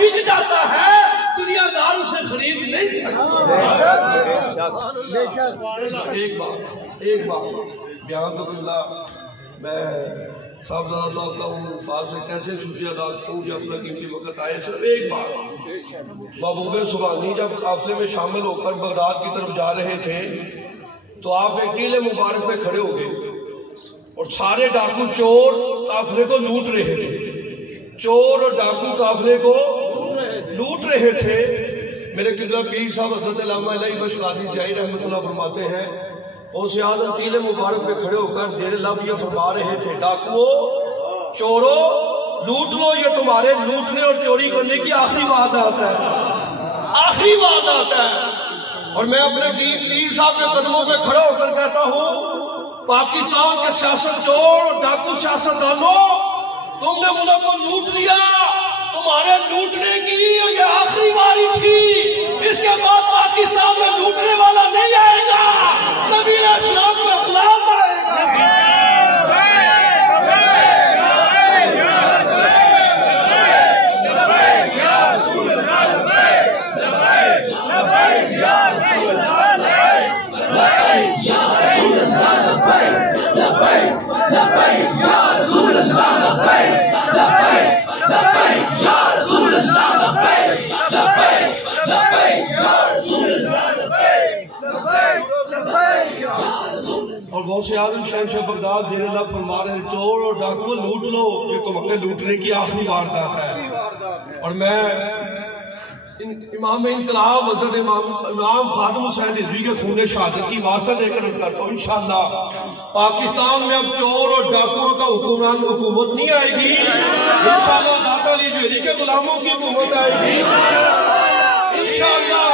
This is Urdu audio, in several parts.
بک جاتا ہے دنیا دار اسے خرید نہیں سکتا۔ ایک بات بیان تو اللہ میں صاحبزادہ صاحب کا ہوں فاض سے کیسے شکریہ ادا کروں جو اپنا قیمتی وقت آئے۔ صرف ایک بات، محبوب سبحانی جب قافلے میں شامل ہو کر بغداد کی طرف جا رہے تھے تو آپ ایک ٹیلے مبارک پہ کھڑے ہو گئے اور سارے ڈاکو چور قافلے کو لوٹ رہے تھے، چور اور ڈاکو قافلے کو لوٹ رہے تھے۔ میرے قبلہ پیر صاحب حضرت علامہ علیہ بشر قاضی زیائی رحمۃ اللہ فرماتے ہیں غوث اعظم ٹیلے مبارک پہ کھڑے ہو کر زیر لب یہ فرما رہے تھے، ڈاکو چورو لوٹ لو، یہ تمہارے لوٹنے اور چوری کرنے کی آخری وعدات ہے، آخری وعدات ہے۔ اور میں اپنے پیر صاحب کے قدموں پہ کھڑا ہو کر کہتا ہوں پاکستان کے سیاست چور اور ڈاکو سیاست دانوں، تم نے ملک کو لوٹ لیا، تمہارے لوٹنے کی یہ آخری باری تھی، اس کے بعد پاکستان میں لوٹنے والا نہیں آئے گا، نبی اسلام کا غلام آئے گا۔ اور غوث اعظم شہنشاہ بغداد زیر اللہ فرما رہے ہیں چور اور ڈاکو لوٹ لو، یہ تمہارے لوٹنے کی آخری واردات ہے۔ اور میں امام انقلاب حضرت امام خادم حسین رضوی کے خون شہادت کی واسطہ لے کر کرتا ہوں انشاءاللہ پاکستان میں اب چور اور ڈاکوؤں کا حکومت نہیں آئے گی، انشاءاللہ داتا علی جوہری کے غلاموں کی حکومت آئے گی انشاءاللہ۔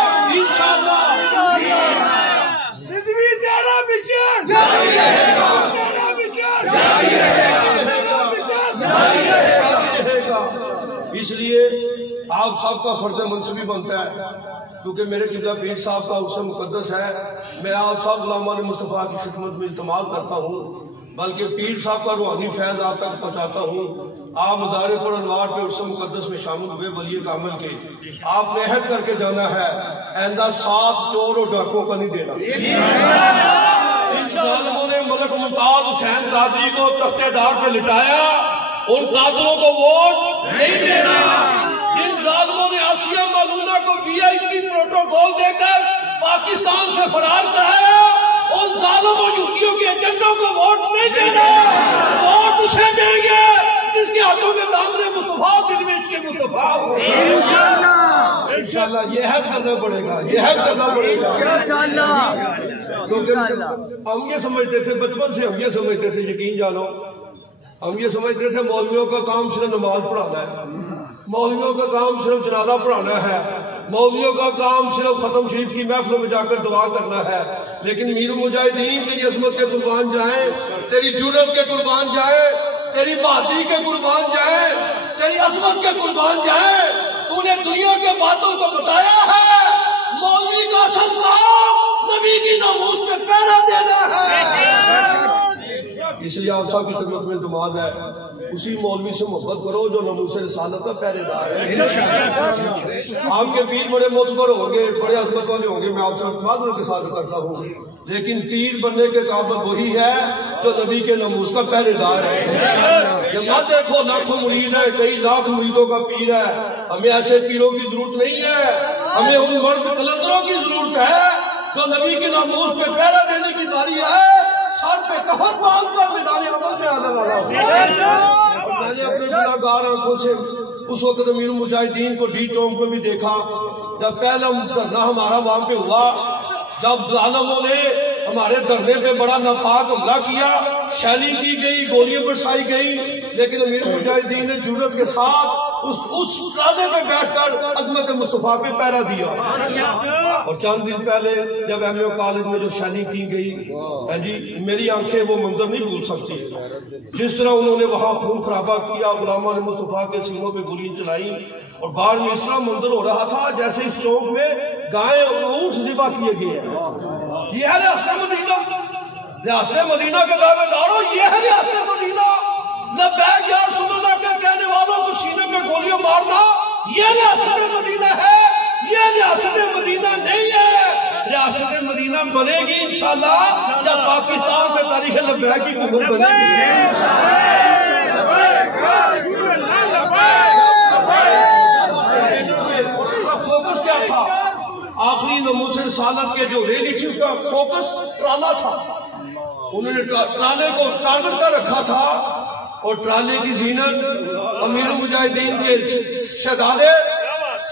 رضوی تیرا مشن جاری رہے گا، تیرا مشن جاری رہے گا۔ اس لیے آپ سب کا فرض منصبی بنتا ہے کیونکہ میرے قبلہ پیر صاحب کا حسن مقدس ہے، میں آپ سب غلامان مصطفیٰ کی خدمت میں التماس کرتا ہوں، بلکہ پیر صاحب کا روحانی فیض آپ تک پہنچاتا ہوں۔ آپ مزار پر انوار پہ حسن مقدس میں شامل ہوئے ولی کامل کے، آپ نے عہد کر کے جانا ہے آئندہ ساتھ چور اور ڈاکوؤں کا نہیں دینا۔ جن ظالموں نے ملک ممتاز حسین قادری کو تختے دار پہ لٹایا ان قاتلوں کو ووٹ نہیں دینا۔ جن ظالموں نے آسیہ معلومہ کو VIP پروٹوکول دے کر پاکستان سے فرار کرایا ان ظالم اور یوتیوں کے ایجنٹوں کو ووٹ نہیں دینا، ووٹ اسے دیں گے جس کے ہاتھوں میں دامن مصطفیٰ دل میں اس کے مصطفیٰ ہو۔ انشاءاللہ یہ حد کرنا پڑے گا، یہ حد کرنا پڑے گا کیونکہ ہم یہ سمجھتے تھے بچپن سے، ہم یہ سمجھتے تھے یقین جانو، ہم یہ سمجھتے تھے مولویوں کا کام صرف نماز پڑھانا ہے، مولویوں کا کام صرف جنازہ پڑھانا ہے، مولویوں کا کام صرف ختم شریف کی محفلوں میں جا کر دعا کرنا ہے، لیکن میر المجاہدین تیری عظمت کے قربان جائیں، تیری جرت کے قربان جائیں، تیری بہادری کے قربان جائیں، تیری عظمت کے قربان جائیں، تو نے دنیا کے باتوں کو بتایا ہے مولوی کا اصل کام نبی کی ناموس پہ پہرا دینا ہے۔ اس لیے آپ صاحب کی خدمت میں التماس ہے اسی مولوی سے محبت کرو جو ناموس رسالت کا پہرے دار ہے۔ آپ کے پیر بڑے معتبر ہوں گے، بڑے عظمت والے ہوں گے، میں آپ سے معذرت کے ساتھ کرتا ہوں، لیکن پیر بننے کے قابل وہی ہے جو نبی کے ناموس کا پہرے دار ہے۔ یہ مت دیکھو لاکھوں مرید ہے، کئی لاکھ مریدوں کا پیر ہے، ہمیں ایسے پیروں کی ضرورت نہیں ہے، ہمیں ان مرد قلندروں کی ضرورت ہے جو نبی کے ناموس پہ پہرا دینے کی باری ہے، سر پہ کفن باندھ کر میدان عمل میں آنے والا ہوں۔ اور میں نے اپنی گناہگار آنکھوں سے اس وقت امیر المجاہدین کو ڈی چونک میں بھی دیکھا جب پہلا دھرنا ہمارا وہاں پہ ہوا، جب ظالموں نے ہمارے دھرنے پہ بڑا ناپاک حملہ کیا، شیلنگ کی گئی، گولیاں برسائی گئی، لیکن امیر المجاہدین نے جرت کے ساتھ اس ترازے پہ بیٹھ کر عظمت مصطفیٰ پہ پہرا دیا۔ اور چند دن پہلے جب MAO کالج میں جو شیلنگ کی گئی، میری آنکھیں وہ منظر نہیں بھول سکتی، جس طرح انہوں نے وہاں خون خرابہ کیا، غلامان مصطفیٰ کے سینوں پہ گولیاں چلائیں، اور بعد میں اس طرح منظر ہو رہا تھا جیسے اس چوک میں گائے اور اونٹ ذبح کیے گئے ہیں۔ یہ ہے ریاست مدینہ، ریاست مدینہ کے دعوے داروں، یہ ہے ریاست مدینہ۔ لبیک یا رسول اللہ کے کہنے والوں کو سینے پہ گولیاں مارنا یہ ریاست مدینہ ہے، یہ ریاست مدینہ نہیں ہے۔ ریاست مدینہ بنے گی انشاءاللہ جب پاکستان میں تاریخ لبیک کی حکومت بنے گی۔ فوکس کیا تھا؟ آخری نموز رسالت کے جو ریلی تھی اس کا فوکس ٹرالہ تھا۔ انہوں نے ٹرالے کو ٹارگٹ کر رکھا تھا، اور ٹرالے کی زینت امیر المجاہدین کے شہزادے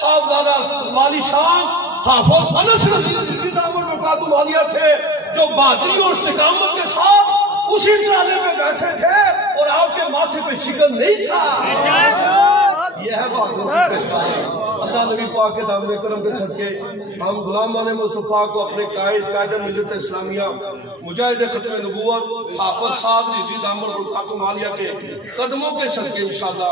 صاحبزادہ والی شان حافظ انس رضی اللہ عنہ تھے، جو بہادری اور استقامت کے ساتھ اسی ٹرالے میں بیٹھے تھے اور آپ کے ماتھے پہ شکن نہیں تھا۔ یہ ہے بہادری کی پہچان۔ اللہ نبی پاک کے دامن کرم کے صدقے ہم غلامان مصطفیٰ کو اپنے قائد ملت اسلامیہ مجاہد ختم نبوت حافظ صاحب رضی اللہ عنہ برکاتہ عالیہ کے قدموں کے صدقے انشاءاللہ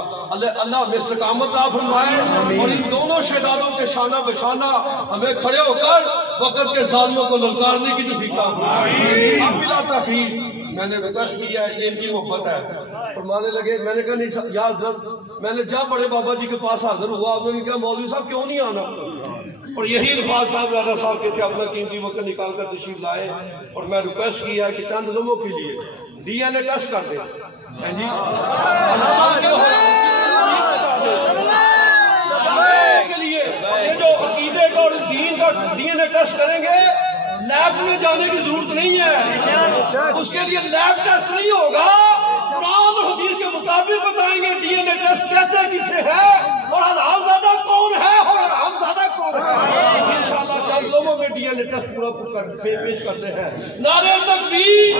اللہ ہمیں استقامت عطا فرمائے، اور ان دونوں شہدادوں کے شانہ بشانہ ہمیں کھڑے ہو کر وقت کے ظالموں کو للکارنے کی توفیق عطا فرمائے۔ اب بلا تاخیر میں نے ریکویسٹ کیا ہے، یہ ان کی محبت ہے، فرمانے لگے۔ میں نے کہا نہیں یا حضرت، میں نے جب بڑے بابا جی کے پاس حاضر ہوا، انہوں نے کہا مولوی صاحب کیوں نہیں آنا؟ اور یہی الفاظ صاحب زیادہ صاحب کے تھے، اپنا قیمتی وقت نکال کر تشریف لائے، اور میں ریکویسٹ کیا ہے کہ چند لمحوں کے لیے ڈی این اے ٹیسٹ کر دیں جی، کے لیے یہ جو عقیدے کا اور دین کا ڈی این اے ٹیسٹ کریں گے، لیب میں جانے کی ضرورت نہیں ہے، اس کے لیے لیب ٹیسٹ نہیں ہوگا، قرآن اور حدیث کے مطابق بتائیں گے ڈی این اے ٹیسٹ کہتے کسے ہے اور حلال زادہ کون ہے اور حرام زادہ کون ہے۔ انشاءاللہ چند لوگوں میں ڈی این اے ٹیسٹ پورا پیش کرتے ہیں۔ نعرہ تکبیر!